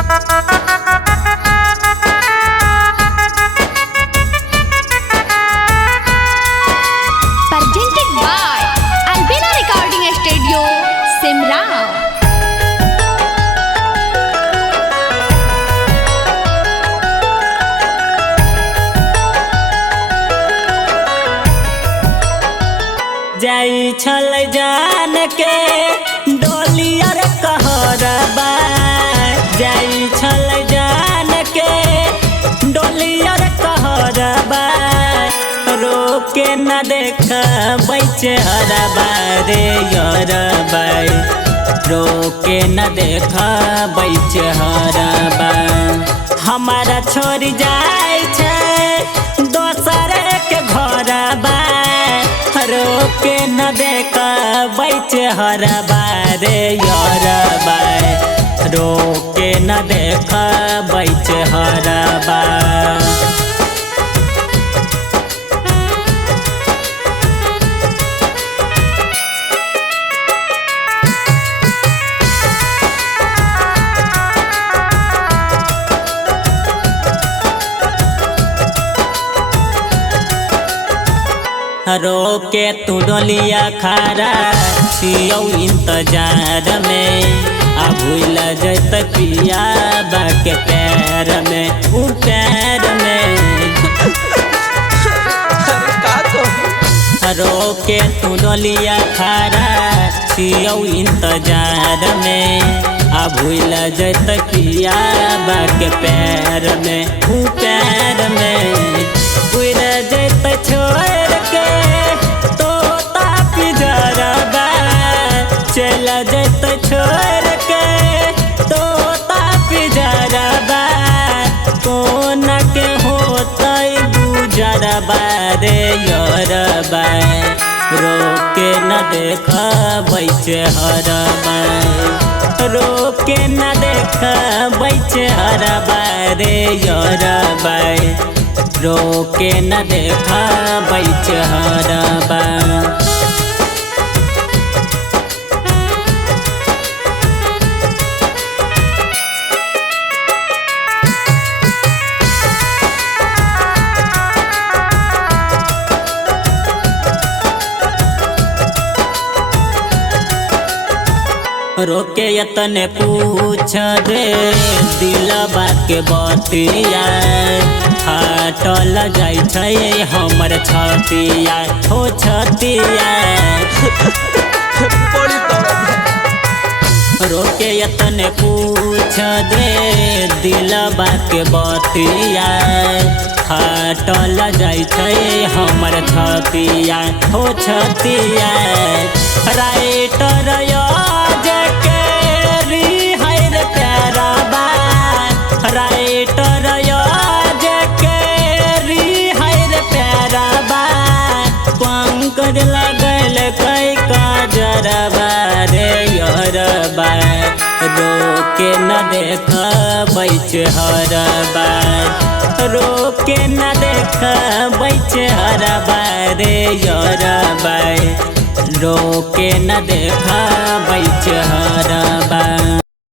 Presented by Albina Recording Studio, Simra. जाई छल जान के डोलिया रे कहरबा, जाई छल जान के डोलिया रे कहरबा, रोके न देखा बैचे हरबा रे यरबा, रोके न देखा बैचे हरबा। हमारा छोड़ जाई छे दोसर के घरबा, रोके न देखा बैचे हरबा रे यरबा, रोके न देखा बैचे हरबा। रोके तू डोलिया खड़ा छियौ इंतजार में, आ भूल जत पिया के पैर में, ऊ पैर में। रोके तू डोलिया खड़ा छियौ इंतजार में, आ भूल जत पिया के पैर में, ऊ पैर में। उड़ जत छोड़ के तोता पिजरबा, चल जत छोड़ के तोता पिजरबा, कोन के होतै गुजरबा रे यरबा, रोके न देखा बैचे हरबा, रोके न देखा बैचे हरबा रे यरबा, रोके न देखा बैचे हरबा। रोके यतने पूछ दे दिलबा के बतिया, फाटल जाई छै हमर छतिया, हो छतिया। रोके यतने पूछ दे दिलबा के बतिया, फाटल जाई छै हमर छतिया, हो छतिया। राइटर राइटर पंकज लगल कई काजरबा रे यरबा, रोके न देखा बैचे हरबा, रोके न देखा बैचे हरबा रे यरबा, रोके न देखा बैचे हरबा।